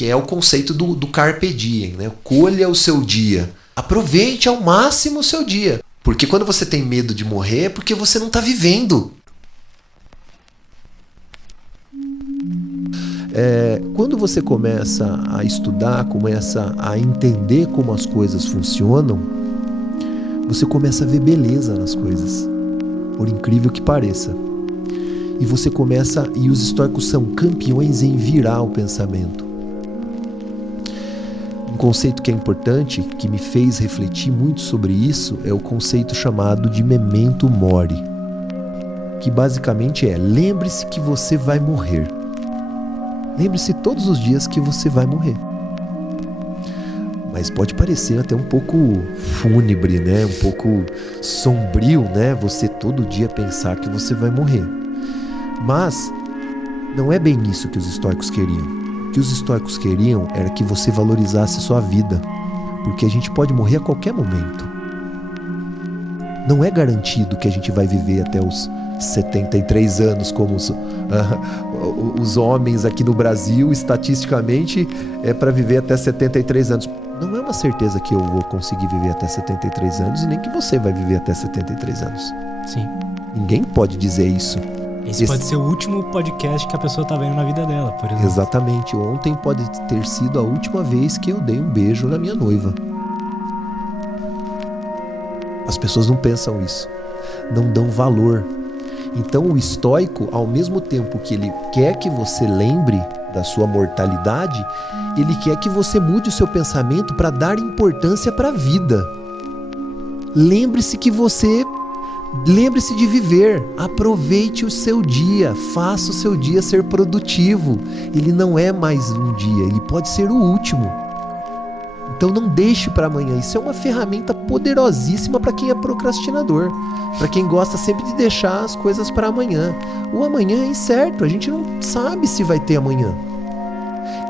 que é o conceito do carpe diem, né? Colha o seu dia. Aproveite ao máximo o seu dia. Porque quando você tem medo de morrer é porque você não está vivendo. Quando você começa a estudar, começa a entender como as coisas funcionam, você começa a ver beleza nas coisas, por incrível que pareça. E você começa, e os estoicos são campeões em virar o pensamento. Um conceito que é importante, que me fez refletir muito sobre isso, é o conceito chamado de memento mori, que basicamente é: lembre-se que você vai morrer. Lembre-se todos os dias que você vai morrer. Mas pode parecer até um pouco fúnebre, né? Um pouco sombrio, né? Você todo dia pensar que você vai morrer. Mas não é bem isso que os estoicos queriam. O que os estoicos queriam era que você valorizasse sua vida, porque a gente pode morrer a qualquer momento. Não é garantido que a gente vai viver até os 73 anos, como os homens aqui no Brasil, estatisticamente, é para viver até 73 anos. Não é uma certeza que eu vou conseguir viver até 73 anos e nem que você vai viver até 73 anos. Sim. Ninguém pode dizer isso. Esse pode ser o último podcast que a pessoa tá vendo na vida dela, por exemplo. Exatamente. Ontem pode ter sido a última vez que eu dei um beijo na minha noiva. As pessoas não pensam isso. Não dão valor. Então o estoico, ao mesmo tempo que ele quer que você lembre da sua mortalidade, ele quer que você mude o seu pensamento para dar importância para a vida. Lembre-se de viver, aproveite o seu dia, faça o seu dia ser produtivo. Ele não é mais um dia, ele pode ser o último. Então não deixe para amanhã. Isso é uma ferramenta poderosíssima para quem é procrastinador, para quem gosta sempre de deixar as coisas para amanhã. O amanhã é incerto, a gente não sabe se vai ter amanhã.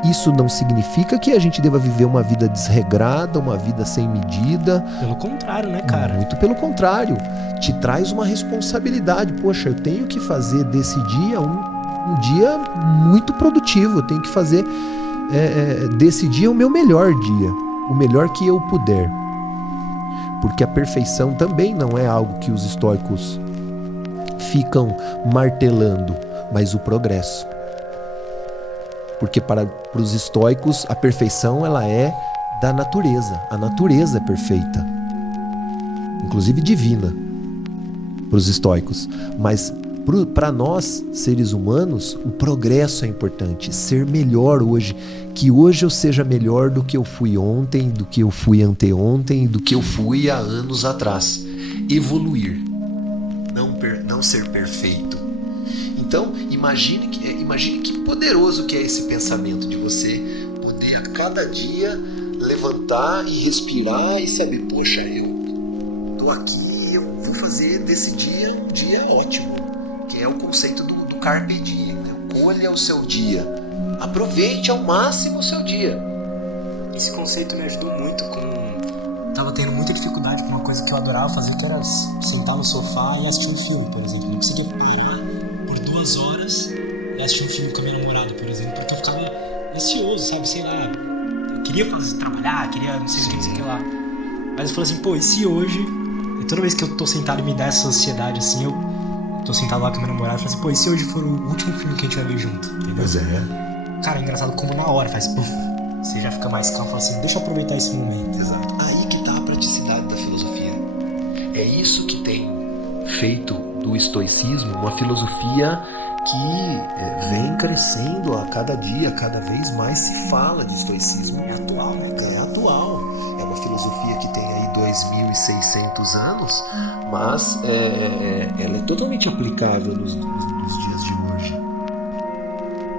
Isso não significa que a gente deva viver uma vida desregrada, uma vida sem medida. Pelo contrário, né, cara? Muito pelo contrário. Te traz uma responsabilidade. Poxa, eu tenho que fazer desse dia um dia muito produtivo. Eu tenho que fazer desse dia o meu melhor dia. O melhor que eu puder. Porque a perfeição também não é algo que os estoicos ficam martelando, mas o progresso. Porque para os estoicos a perfeição ela é da natureza. A natureza é perfeita, inclusive divina, para os estoicos. Mas para nós, seres humanos, o progresso é importante. Ser melhor hoje. Que hoje eu seja melhor do que eu fui ontem, do que eu fui anteontem, do que eu fui há anos atrás. Evoluir. Não ser perfeito. Então, imagine que poderoso que é esse pensamento de você poder a cada dia levantar e respirar e saber, poxa, eu tô aqui, eu vou fazer desse dia um dia ótimo, que é o conceito do carpe diem, né? Colha o seu dia, aproveite ao máximo o seu dia. Esse conceito me ajudou muito Tava tendo muita dificuldade com uma coisa que eu adorava fazer, que era sentar no sofá e assistir um filme, por exemplo. Eu não conseguia parar por 2 horas e assistir um filme com a minha namorada, por exemplo, porque eu ficava ansioso, sabe? Sei lá, eu queria trabalhar, queria não sei o que lá. Mas eu falei assim, pô, e se hoje... E toda vez que eu tô sentado e me dá essa ansiedade assim, eu tô sentado lá com a minha namorada e falo assim, pô, e se hoje for o último filme que a gente vai ver junto, entendeu? Pois é. Cara, é engraçado como na hora faz puff, você já fica mais calmo, fala assim, deixa eu aproveitar esse momento. Exato. Aí que tá a praticidade da filosofia. É isso que tem feito do estoicismo uma filosofia que vem crescendo a cada dia, cada vez mais se fala de estoicismo. É atual, né, cara? É atual. É uma filosofia que tem aí 2.600 anos, mas ela é totalmente aplicável nos dias de hoje.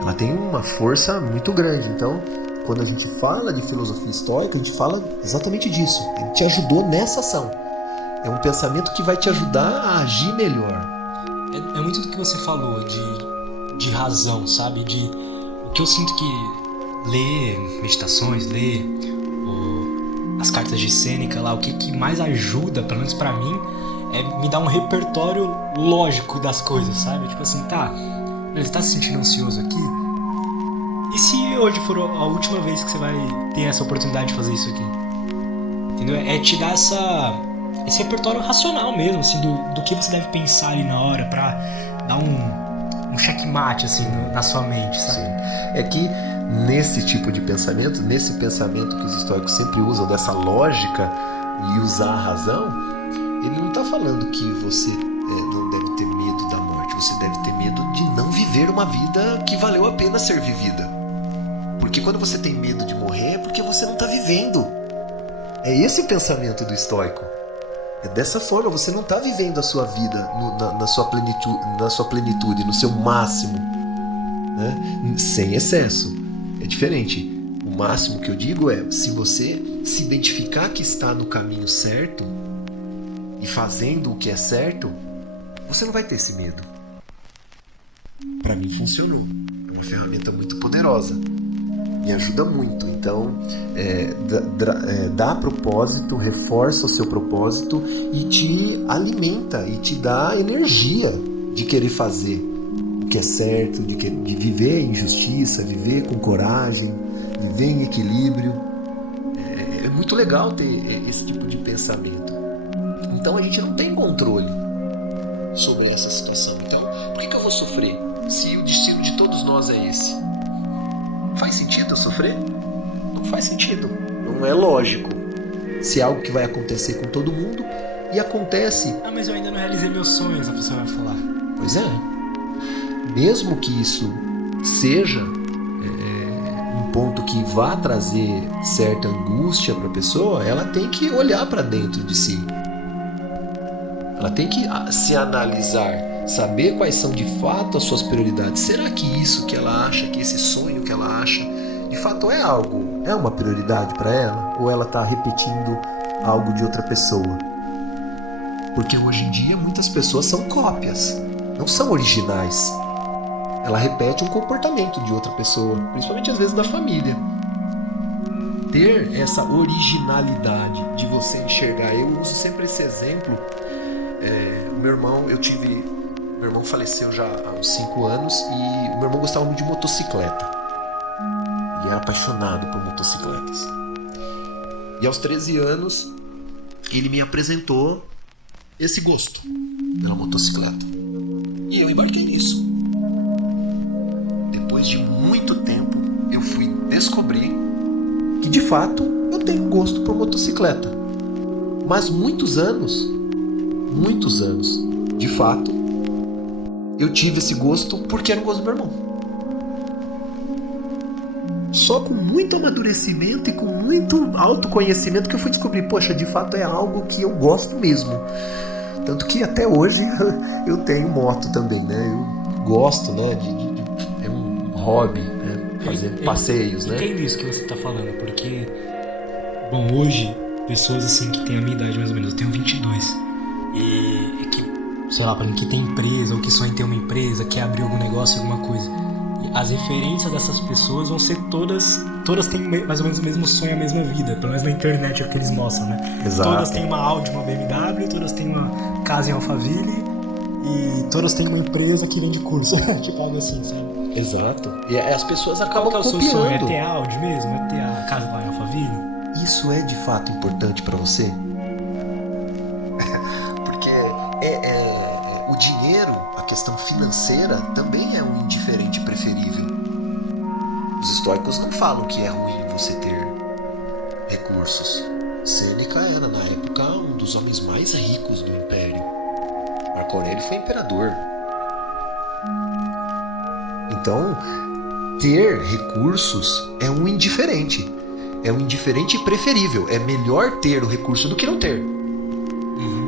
Ela tem uma força muito grande. Então, quando a gente fala de filosofia estoica, a gente fala exatamente disso. Ele te ajudou nessa ação. É um pensamento que vai te ajudar a agir melhor. É muito do que você falou de razão, sabe? O que eu sinto que ler meditações, ler as cartas de Sêneca lá, o que mais ajuda, pelo menos pra mim, é me dar um repertório lógico das coisas, sabe? Tipo assim, tá, ele tá se sentindo ansioso aqui? E se hoje for a última vez que você vai ter essa oportunidade de fazer isso aqui. Entendeu? É te dar esse repertório racional mesmo, assim, do que você deve pensar ali na hora pra dar um checkmate, assim, na sua mente, sabe? Sim. É que nesse tipo de pensamento, nesse pensamento que os estoicos sempre usam, dessa lógica e usar a razão, ele não está falando que você não deve ter medo da morte, você deve ter medo de não viver uma vida que valeu a pena ser vivida. Porque quando você tem medo de morrer é porque você não está vivendo. É esse o pensamento do estoico. É dessa forma, você não está vivendo a sua vida na sua plenitude, no seu máximo, né? Sem excesso. É diferente. O máximo que eu digo é, se você se identificar que está no caminho certo e fazendo o que é certo, você não vai ter esse medo. Para mim funcionou. É uma ferramenta muito poderosa. Me ajuda muito. Então, dá propósito, reforça o seu propósito e te alimenta e te dá energia de querer fazer o que é certo, de viver em justiça, viver com coragem, viver em equilíbrio. É muito legal ter esse tipo de pensamento. Então a gente não tem controle sobre essa situação. Então, por que eu vou sofrer se o destino de todos nós é esse? Faz sentido eu sofrer? Não faz sentido. Não é lógico. Se é algo que vai acontecer com todo mundo e acontece... Ah, mas eu ainda não realizei meus sonhos, a pessoa vai falar. Pois é. Mesmo que isso seja um ponto que vá trazer certa angústia para a pessoa, ela tem que olhar para dentro de si. Ela tem que se analisar, saber quais são de fato as suas prioridades. Será que isso que ela acha, que esse sonho que ela acha, de fato é uma prioridade para ela? Ou ela está repetindo algo de outra pessoa? Porque hoje em dia muitas pessoas são cópias, não são originais. Ela repete um comportamento de outra pessoa, principalmente às vezes da família. Ter essa originalidade de você enxergar, eu uso sempre esse exemplo. Meu irmão faleceu já há uns 5 anos e o meu irmão gostava muito de motocicleta. Ele era apaixonado por motocicletas. E aos 13 anos ele me apresentou esse gosto pela motocicleta. E eu embarquei nisso. Depois de muito tempo eu fui descobrir que de fato eu tenho gosto por motocicleta. Mas muitos anos, de fato, eu tive esse gosto porque era o gosto do meu irmão. Só com muito amadurecimento e com muito autoconhecimento que eu fui descobrir, poxa, de fato é algo que eu gosto mesmo. Tanto que até hoje eu tenho moto também, né? Eu gosto, né? É um hobby, né? Fazer passeios, né? Entendo isso que você tá falando, porque, bom, hoje, pessoas assim que têm a minha idade mais ou menos, eu tenho 22, e que, sei lá, pra mim, que tem empresa, ou que sonha em ter uma empresa, quer abrir algum negócio, alguma coisa. E as referências dessas pessoas vão ser todas têm mais ou menos o mesmo sonho, a mesma vida, pelo menos na internet é o que eles mostram, né? Exato. Todas têm uma Audi, uma BMW, todas têm uma casa em Alphaville, e todas têm uma empresa que vende curso, tipo algo assim, sabe? Exato. E as pessoas acabam Qual que é o seu sonho? É copiando. ter a Audi mesmo? É ter a casa lá em Alphaville? Isso é de fato importante para você? Porque o dinheiro, a questão financeira, também é um indiferente preferível. Os estoicos não falam que é ruim você ter recursos. Sêneca era, na época, um dos homens mais ricos do Império. Marco Aurélio foi imperador. Então, ter recursos é um indiferente. É um indiferente preferível. É melhor ter o recurso do que não ter.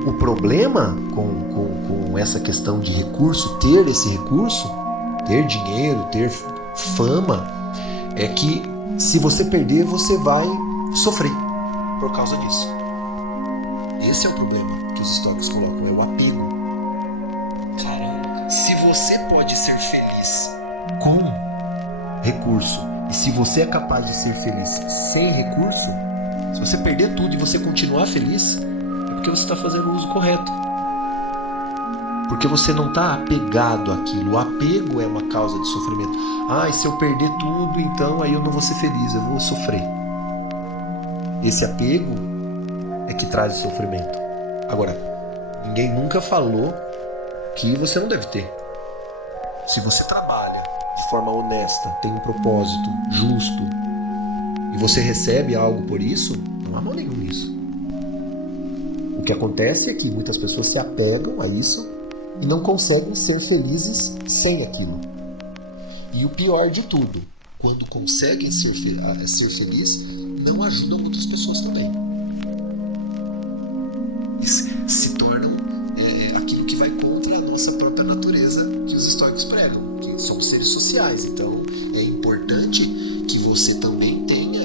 O problema com essa questão de recurso, ter esse recurso, ter dinheiro, ter fama, é que se você perder, você vai sofrer por causa disso. Esse é o problema que os estoicos colocam, é o apego. Caramba, se você pode ser feliz com recurso, e se você é capaz de ser feliz sem recurso, se você perder tudo e você continuar feliz, é porque você está fazendo o uso correto. Porque você não está apegado àquilo. O apego é uma causa de sofrimento. E se eu perder tudo, então aí eu não vou ser feliz, eu vou sofrer. Esse apego é que traz o sofrimento. Agora, ninguém nunca falou que você não deve ter. Se você trabalha de forma honesta, tem um propósito justo, e você recebe algo por isso, não há mal nenhum nisso. O que acontece é que muitas pessoas se apegam a isso e não conseguem ser felizes sem aquilo. E o pior de tudo, quando conseguem ser felizes, não ajudam outras pessoas também. Se tornam aquilo que vai contra a nossa própria natureza, que os estoicos pregam, que somos seres sociais. Então é importante que você também tenha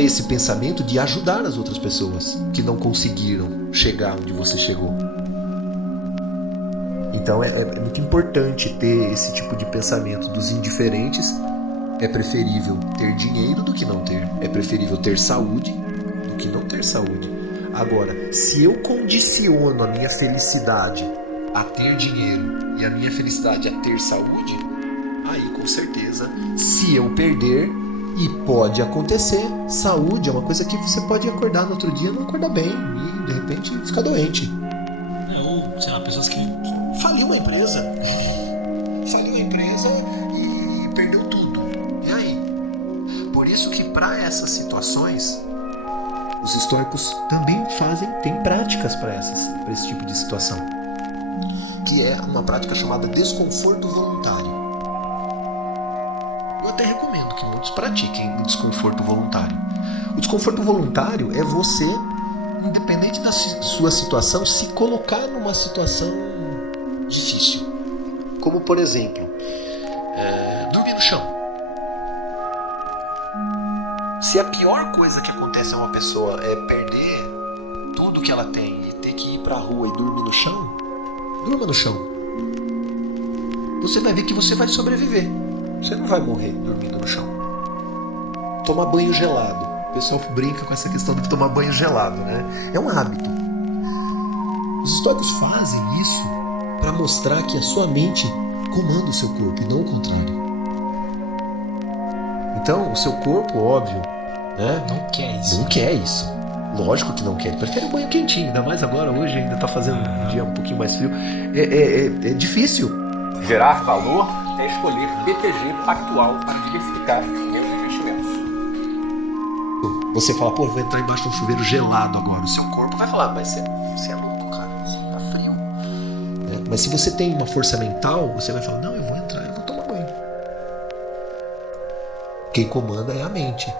esse pensamento de ajudar as outras pessoas que não conseguiram chegar onde você chegou. Então é muito importante ter esse tipo de pensamento dos indiferentes. É preferível ter dinheiro do que não ter. É preferível ter saúde do que não ter saúde. Agora, se eu condiciono a minha felicidade a ter dinheiro e a minha felicidade a ter saúde, aí com certeza, se eu perder, e pode acontecer, saúde é uma coisa que você pode acordar no outro dia e não acordar bem e de repente ficar doente. Ou, sei lá, pessoas que faliu uma empresa e perdeu tudo. E aí? Por isso que para essas situações, os estoicos também têm práticas para esse tipo de situação, que é uma prática chamada desconforto voluntário. Eu até recomendo que muitos pratiquem o desconforto voluntário. O desconforto voluntário é você, independente da sua situação, se colocar numa situação difícil. Como, por exemplo, dormir no chão. Se a pior coisa que acontece a uma pessoa é perder tudo que ela tem e ter que ir pra rua e dormir no chão, durma no chão. Você vai ver que você vai sobreviver. Você não vai morrer dormindo no chão. Tomar banho gelado. O pessoal brinca com essa questão de tomar banho gelado, né? É um hábito. Os estoicos fazem isso para mostrar que a sua mente comanda o seu corpo e não o contrário. Então, o seu corpo, óbvio, né? não quer isso. Não quer isso. Lógico que não quer. Ele prefere um banho quentinho. Ainda mais agora, hoje ainda tá fazendo um dia um pouquinho mais frio. É difícil. Gerar valor é escolher BTG Pactual para diversificar meus investimentos. Você fala, vou entrar embaixo de um chuveiro gelado agora. O seu corpo vai falar, mas você é louco, cara, você tá frio. Mas se você tem uma força mental, você vai falar, não, eu vou entrar, eu vou tomar banho. Quem comanda é a mente.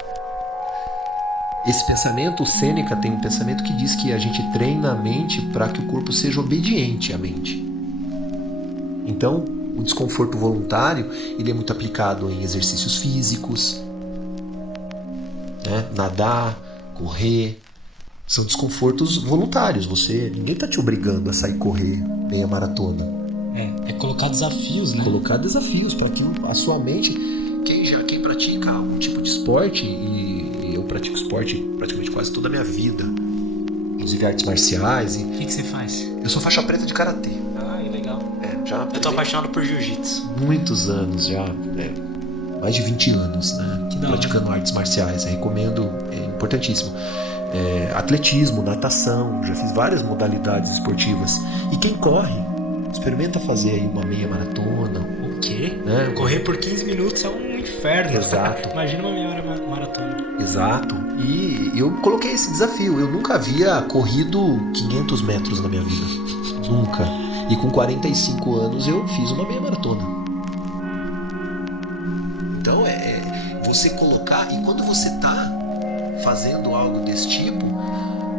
Esse pensamento, o Sêneca tem um pensamento que diz que a gente treina a mente para que o corpo seja obediente à mente. Então, o desconforto voluntário, ele é muito aplicado em exercícios físicos, né? Nadar, correr, são desconfortos voluntários. Ninguém está te obrigando a sair correr meia maratona. É colocar desafios, né? Colocar desafios para que a sua mente, quem pratica algum tipo de esporte, e eu pratico esporte praticamente quase toda a minha vida, inclusive artes marciais. O que você faz? Eu sou faixa preta de karatê. Legal. Eu tô apaixonado por jiu-jitsu. Muitos anos já, mais de 20 anos, né? Praticando artes marciais. Eu recomendo, é importantíssimo. Atletismo, natação, já fiz várias modalidades esportivas. E quem corre, experimenta fazer aí uma meia maratona. O quê? Né? Correr por 15 minutos é um inferno. Exato. Imagina uma meia maratona. Exato. E eu coloquei esse desafio. Eu nunca havia corrido 500 metros na minha vida. Nunca. E com 45 anos eu fiz uma meia maratona. Então você colocar, e quando você está fazendo algo desse tipo,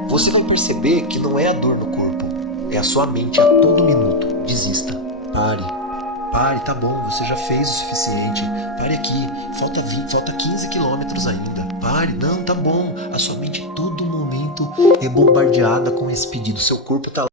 você vai perceber que não é a dor no corpo, é a sua mente a todo minuto. Desista, pare, tá bom, você já fez o suficiente, pare aqui, falta 15 quilômetros ainda, pare, não, tá bom, a sua mente a todo momento é bombardeada com esse pedido, seu corpo tá